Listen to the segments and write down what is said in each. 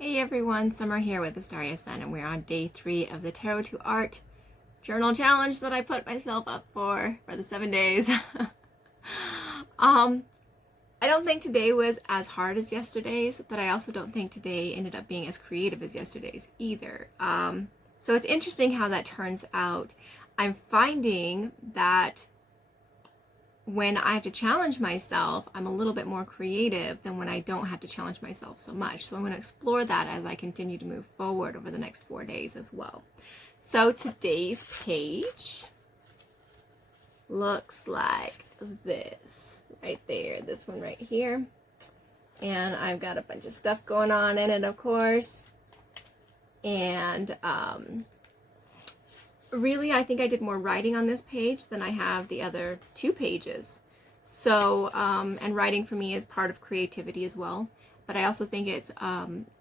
Hey everyone, Summer here with AstariaSen, and we're on day 3 of the Tarot to Art journal challenge that I put myself up for the 7 days. um, I don't think today was as hard as yesterday's, but I also don't think today ended up being as creative as yesterday's either. So it's interesting how that turns out. I'm finding that when I have to challenge myself, I'm a little bit more creative than when I don't have to challenge myself so much. So I'm going to explore that as I continue to move forward over the next 4 days as well. So today's page looks like this right there, this one right here. And I've got a bunch of stuff going on in it, of course. And really, I think I did more writing on this page than I have the other 2 pages. So, and writing for me is part of creativity as well. But I also think it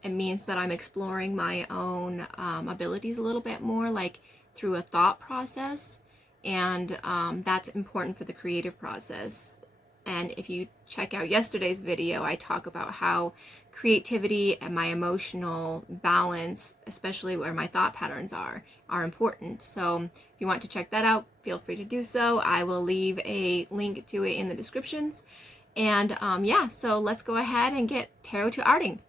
means that I'm exploring my own abilities a little bit more, like through a thought process. And that's important for the creative process. And if you check out yesterday's video, I talk about how creativity and my emotional balance, especially where my thought patterns are important. So if you want to check that out, feel free to do so. I will leave a link to it in the descriptions. And yeah, so let's go ahead and get tarot to arting.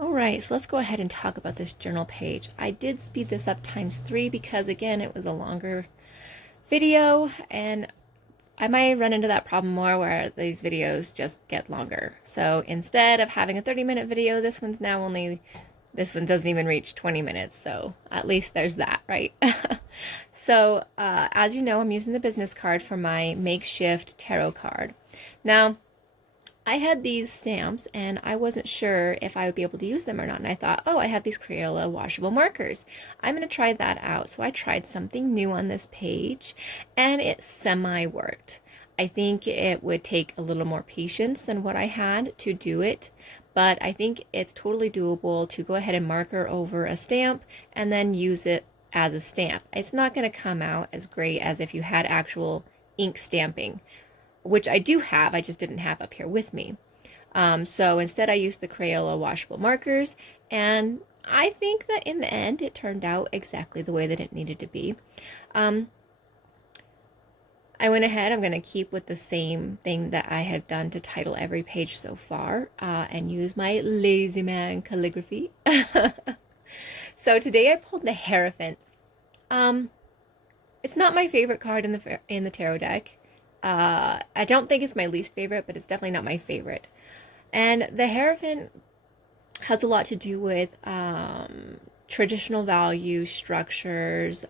All right, so let's go ahead and talk about this journal page. I did speed this up ×3 because, again, it was a longer video, and I might run into that problem more where these videos just get longer. So instead of having a 30-minute video, this one doesn't even reach 20 minutes. So at least there's that, right? So as you know, I'm using the business card for my makeshift tarot card. Now, I had these stamps and I wasn't sure if I would be able to use them or not. And I thought, oh, I have these Crayola washable markers. I'm going to try that out. So I tried something new on this page and it semi-worked. I think it would take a little more patience than what I had to do it, but I think it's totally doable to go ahead and marker over a stamp and then use it as a stamp. It's not going to come out as great as if you had actual ink stamping, which I do have, I just didn't have up here with me. So instead I used the Crayola washable markers, and I think that in the end it turned out exactly the way that it needed to be. I went ahead, I'm going to keep with the same thing that I have done to title every page so far, and use my lazy man calligraphy. So today I pulled the Hierophant. It's not my favorite card in the tarot deck. I don't think it's my least favorite, but it's definitely not my favorite. And the Hierophant has a lot to do with traditional values, structures,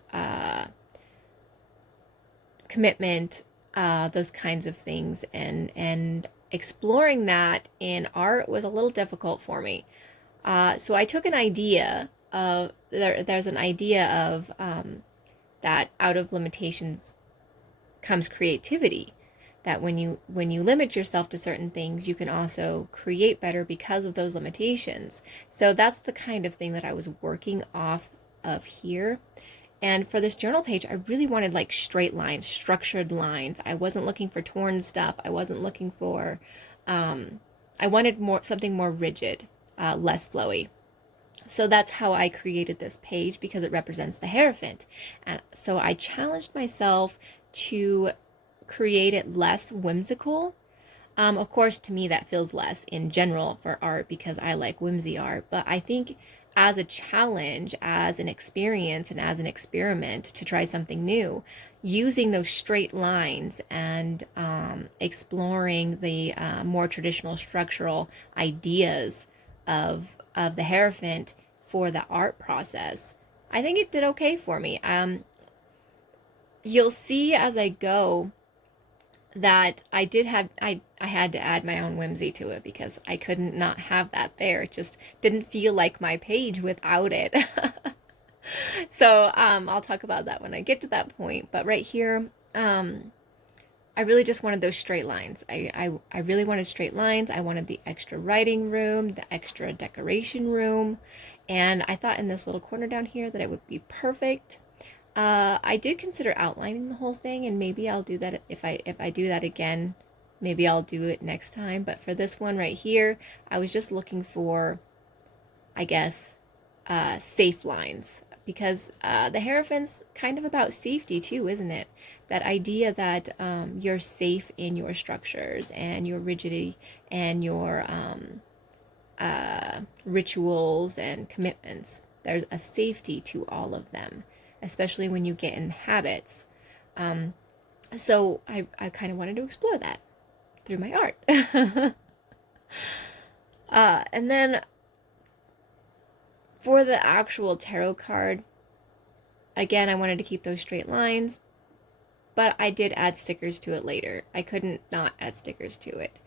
commitment, those kinds of things. And exploring that in art was a little difficult for me. So I took an idea of, there's an idea of that out of limitations comes creativity, that when you limit yourself to certain things, you can also create better because of those limitations. So that's the kind of thing that I was working off of here. And for this journal page, I really wanted like straight lines, structured lines. I wasn't looking for torn stuff. I wasn't looking for I wanted something more rigid, less flowy. So that's how I created this page, because it represents the Hierophant. And so I challenged myself to create it less whimsical. Of course, to me, that feels less in general for art because I like whimsy art. But I think as a challenge, as an experience, and as an experiment to try something new, using those straight lines and exploring the more traditional structural ideas of the Hierophant for the art process, I think it did okay for me. You'll see as I go that I had to add my own whimsy to it because I couldn't not have that there. It just didn't feel like my page without it. So I'll talk about that when I get to that point. But right here, I really just wanted those straight lines. I really wanted straight lines. I wanted the extra writing room, the extra decoration room. And I thought in this little corner down here that it would be perfect. I did consider outlining the whole thing, and maybe I'll do that if I do that again maybe I'll do it next time. But for this one right here, I was just looking for, I guess, safe lines, because the Hierophant's kind of about safety too, isn't it? That idea that you're safe in your structures and your rigidity and your rituals and commitments. There's a safety to all of them, especially when you get in habits. So I kind of wanted to explore that through my art. And then for the actual tarot card, again, I wanted to keep those straight lines, but I did add stickers to it later. I couldn't not add stickers to it.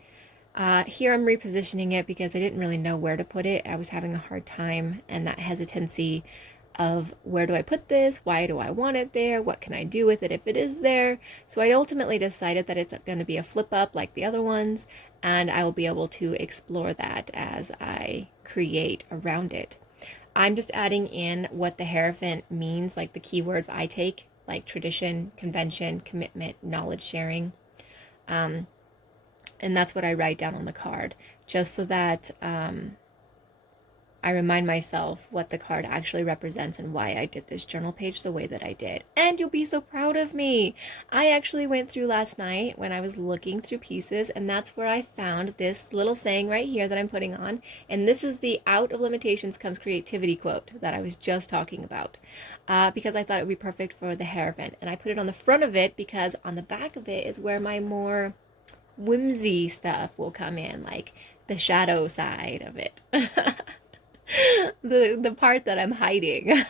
Here I'm repositioning it because I didn't really know where to put it. I was having a hard time, and that hesitancy of where do I put this? Why do I want it there? What can I do with it if it is there? So I ultimately decided that it's going to be a flip up like the other ones, and I will be able to explore that as I create around it. I'm just adding in what the Hierophant means, like the keywords I take, like tradition, convention, commitment, knowledge sharing. And that's what I write down on the card, just so that I remind myself what the card actually represents and why I did this journal page the way that I did. And you'll be so proud of me. I actually went through last night when I was looking through pieces, and that's where I found this little saying right here that I'm putting on. And this is the "out of limitations comes creativity" quote that I was just talking about, because I thought it would be perfect for the Hierophant. And I put it on the front of it because on the back of it is where my more whimsy stuff will come in, like the shadow side of it. the part that I'm hiding.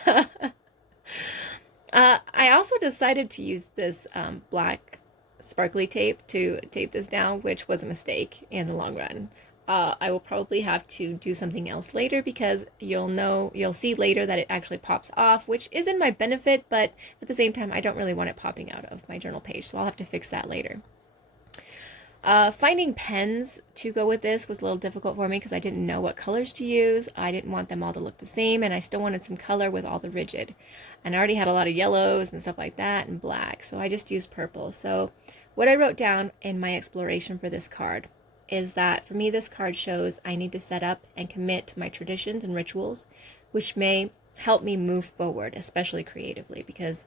I also decided to use this black sparkly tape to tape this down, which was a mistake in the long run. I will probably have to do something else later, because you'll see later that it actually pops off, which is in my benefit, but at the same time I don't really want it popping out of my journal page, so I'll have to fix that later. Finding pens to go with this was a little difficult for me because I didn't know what colors to use. I didn't want them all to look the same, and I still wanted some color with all the rigid. And I already had a lot of yellows and stuff like that and black, so I just used purple. So what I wrote down in my exploration for this card is that for me this card shows I need to set up and commit to my traditions and rituals, which may help me move forward, especially creatively, because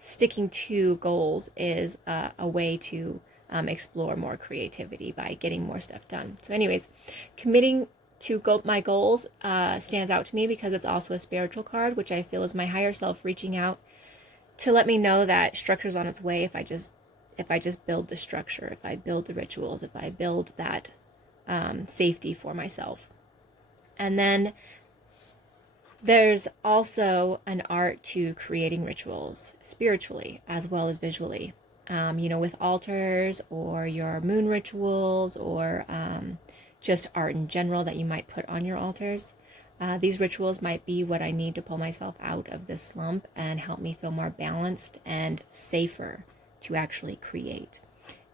sticking to goals is a way to explore more creativity by getting more stuff done. So anyways, committing to my goals stands out to me because it's also a spiritual card, which I feel is my higher self reaching out to let me know that structure's on its way if I just build the structure, if I build the rituals, if I build that safety for myself. And then there's also an art to creating rituals spiritually as well as visually. With altars or your moon rituals, or just art in general that you might put on your altars. These rituals might be what I need to pull myself out of this slump and help me feel more balanced and safer to actually create.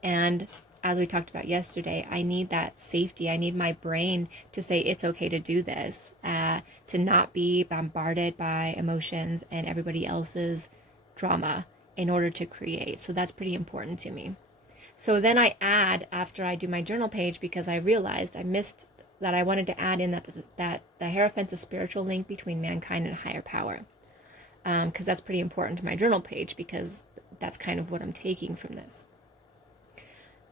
And as we talked about yesterday, I need that safety. I need my brain to say it's okay to do this, to not be bombarded by emotions and everybody else's drama in order to create. So that's pretty important to me. So then I add, after I do my journal page, because I realized I missed that, I wanted to add in that the Hierophant's a spiritual link between mankind and higher power, because that's pretty important to my journal page, because that's kind of what I'm taking from this.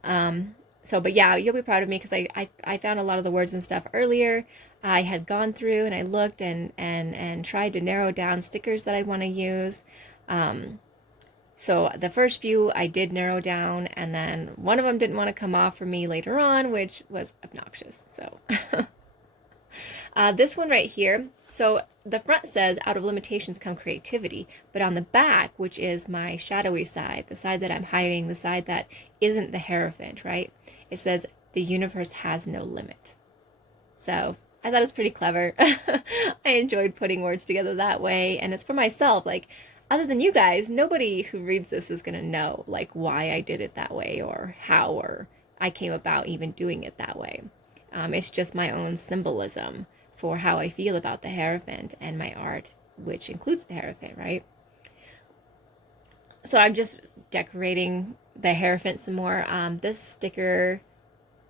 But yeah, you'll be proud of me because I found a lot of the words and stuff earlier. I had gone through and I looked and tried to narrow down stickers that I want to use. So the first few I did narrow down, and then one of them didn't want to come off for me later on, which was obnoxious. So this one right here, so the front says "out of limitations come creativity," but on the back, which is my shadowy side, the side that I'm hiding, the side that isn't the Hierophant, right? It says "the universe has no limit." So I thought it was pretty clever. I enjoyed putting words together that way, and it's for myself. Like, other than you guys, nobody who reads this is going to know like why I did it that way, or how, or I came about even doing it that way. It's just my own symbolism for how I feel about the Hierophant and my art, which includes the Hierophant, right? So I'm just decorating the Hierophant some more. This sticker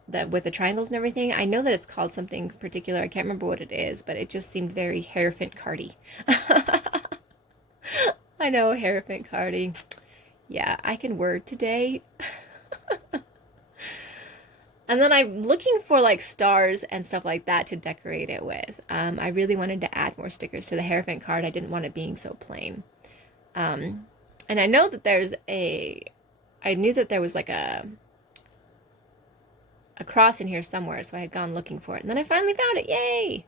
that with the triangles and everything, I know that it's called something particular. I can't remember what it is, but it just seemed very Hierophant cardy. I know, Hierophant cardy. Yeah, I can word today. And then I'm looking for like stars and stuff like that to decorate it with. I really wanted to add more stickers to the Hierophant card. I didn't want it being so plain. And I know that I knew that there was like a cross in here somewhere, so I had gone looking for it. And then I finally found it. Yay!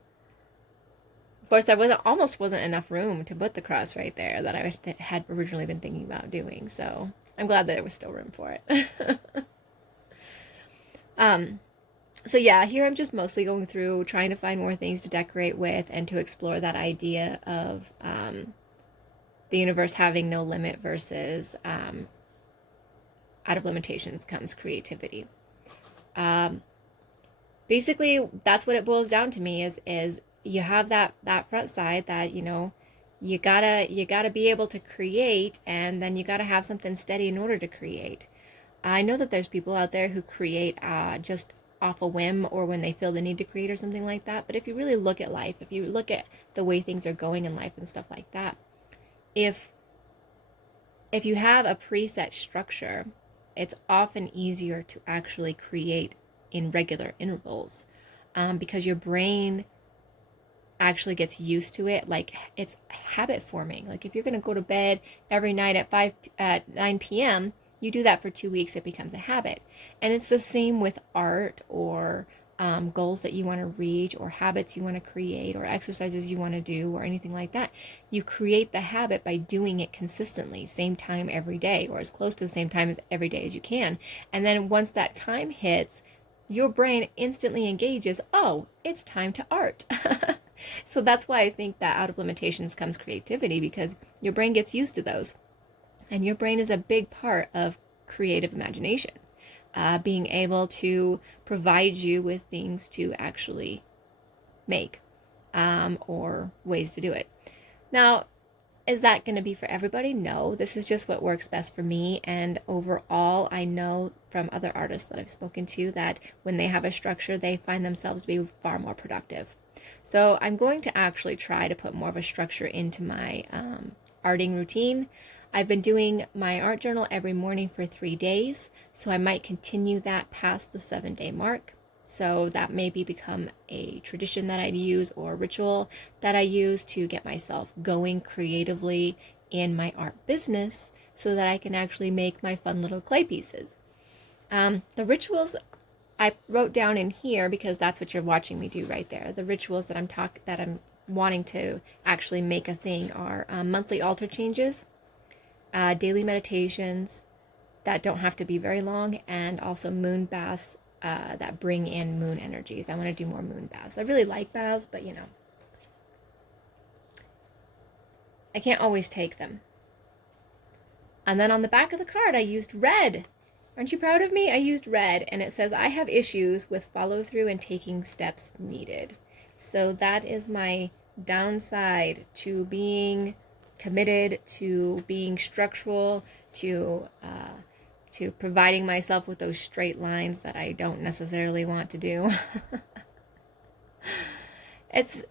Of course, there almost wasn't enough room to put the cross right there that I had originally been thinking about doing. So I'm glad that there was still room for it. So yeah, here I'm just mostly going through trying to find more things to decorate with and to explore that idea of the universe having no limit versus out of limitations comes creativity. Basically, that's what it boils down to me is you have that front side that, you know, you gotta be able to create, and then you gotta have something steady in order to create. I know that there's people out there who create just off a whim or when they feel the need to create or something like that. But if you really look at life, if you look at the way things are going in life and stuff like that, if you have a preset structure, it's often easier to actually create in regular intervals, because your brain actually gets used to it. Like, it's habit forming. Like, if you're going to go to bed every night at 9 p.m., you do that for 2 weeks, it becomes a habit. And it's the same with art or goals that you want to reach or habits you want to create or exercises you want to do or anything like that. You create the habit by doing it consistently, same time every day, or as close to the same time every day as you can. And then once that time hits, your brain instantly engages, oh, it's time to art. So that's why I think that out of limitations comes creativity, because your brain gets used to those. And your brain is a big part of creative imagination, being able to provide you with things to actually make, or ways to do it. Now, is that going to be for everybody? No, this is just what works best for me. And overall, I know from other artists that I've spoken to that when they have a structure, they find themselves to be far more productive. So I'm going to actually try to put more of a structure into my arting routine. I've been doing my art journal every morning for 3 days, so I might continue that past the 7-day mark. So that maybe become a tradition that I use or a ritual that I use to get myself going creatively in my art business so that I can actually make my fun little clay pieces. The rituals I wrote down in here because that's what you're watching me do right there. The rituals that I'm wanting to actually make a thing are monthly altar changes, daily meditations that don't have to be very long, and also moon baths that bring in moon energies. I want to do more moon baths. I really like baths, but you know, I can't always take them. And then on the back of the card, I used red. Aren't you proud of me? I used red, and it says, I have issues with follow through and taking steps needed. So that is my downside to being committed, to being structural, to providing myself with those straight lines that I don't necessarily want to do. It's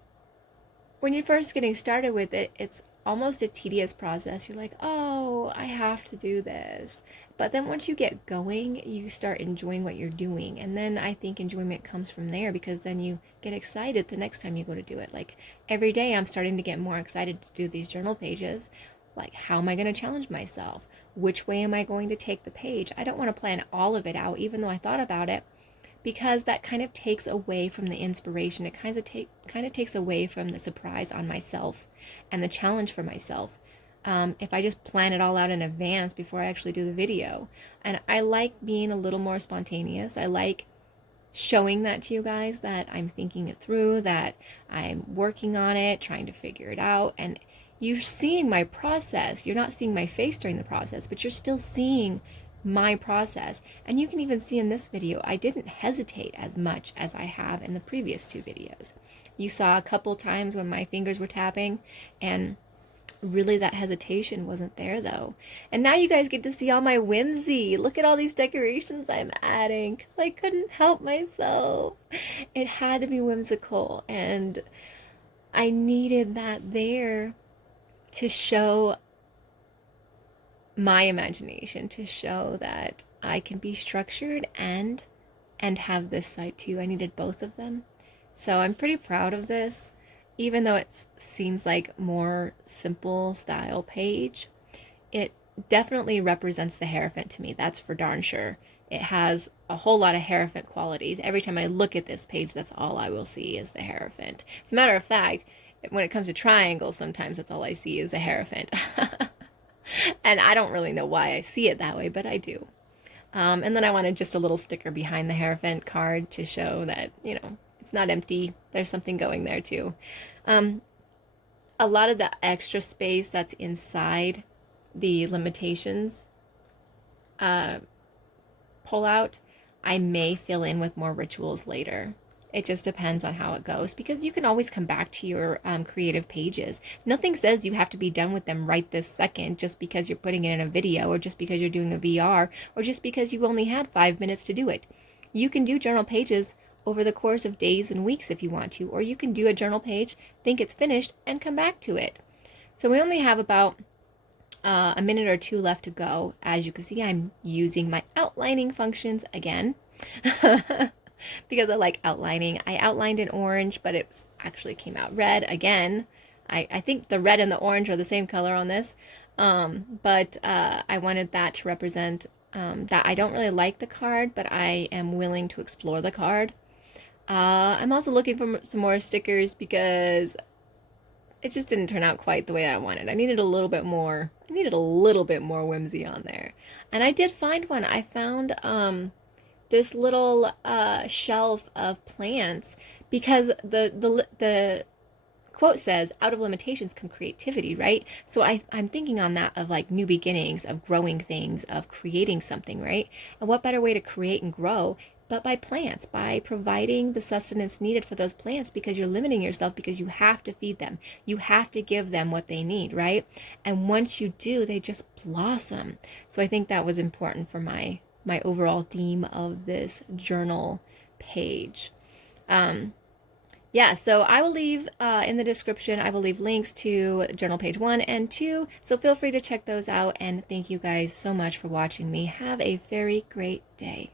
when you're first getting started with it, it's almost a tedious process. You're like, oh, I have to do this. But then once you get going, you start enjoying what you're doing. And then I think enjoyment comes from there, because then you get excited the next time you go to do it. Like every day I'm starting to get more excited to do these journal pages. Like, how am I going to challenge myself? Which way am I going to take the page? I don't want to plan all of it out, even though I thought about it, because that kind of takes away from the inspiration. It kind of takes away from the surprise on myself and the challenge for myself. If I just plan it all out in advance before I actually do the video. And I like being a little more spontaneous. I like showing that to you guys, that I'm thinking it through, that I'm working on it, trying to figure it out. And you're seeing my process. You're not seeing my face during the process, but you're still seeing my process. And you can even see in this video, I didn't hesitate as much as I have in the previous 2 videos. You saw a couple times when my fingers were tapping, and Really, that hesitation wasn't there though. And now you guys get to see all my whimsy. Look at all these decorations I'm adding because I couldn't help myself. It had to be whimsical, and I needed that there to show my imagination, to show that I can be structured and have this side too. I needed both of them. So I'm pretty proud of this. Even though it seems like more simple style page, it definitely represents the Hierophant to me. That's for darn sure. It has a whole lot of Hierophant qualities. Every time I look at this page, that's all I will see is the Hierophant. As a matter of fact, when it comes to triangles, sometimes that's all I see is the Hierophant. And I don't really know why I see it that way, but I do. And then I wanted just a little sticker behind the Hierophant card to show that, it's not empty. There's something going there too. A lot of the extra space that's inside the limitations pull out, I may fill in with more rituals later. It just depends on how it goes, because you can always come back to your creative pages. Nothing says you have to be done with them right this second just because you're putting it in a video, or just because you're doing a VR, or just because you only had 5 minutes to do it. You can do journal pages over the course of days and weeks if you want to, or you can do a journal page, think it's finished, and come back to it. So we only have about a minute or two left to go. As you can see, I'm using my outlining functions again. Because I like outlining. I outlined in orange, but it actually came out red again. I think the red and the orange are the same color on this. But I wanted that to represent that I don't really like the card, but I am willing to explore the card. I'm also looking for some more stickers because it just didn't turn out quite the way I wanted. I needed a little bit more. I needed a little bit more whimsy on there. And I did find one. I found this little shelf of plants, because the quote says, out of limitations come creativity, right? So I'm thinking on that of like new beginnings, of growing things, of creating something, right? And what better way to create and grow but by plants, by providing the sustenance needed for those plants, because you're limiting yourself, because you have to feed them. You have to give them what they need, right? And once you do, they just blossom. So I think that was important for my overall theme of this journal page. Yeah, so I will leave in the description, I will leave links to journal page 1 and 2, so feel free to check those out, and thank you guys so much for watching me. Have a very great day.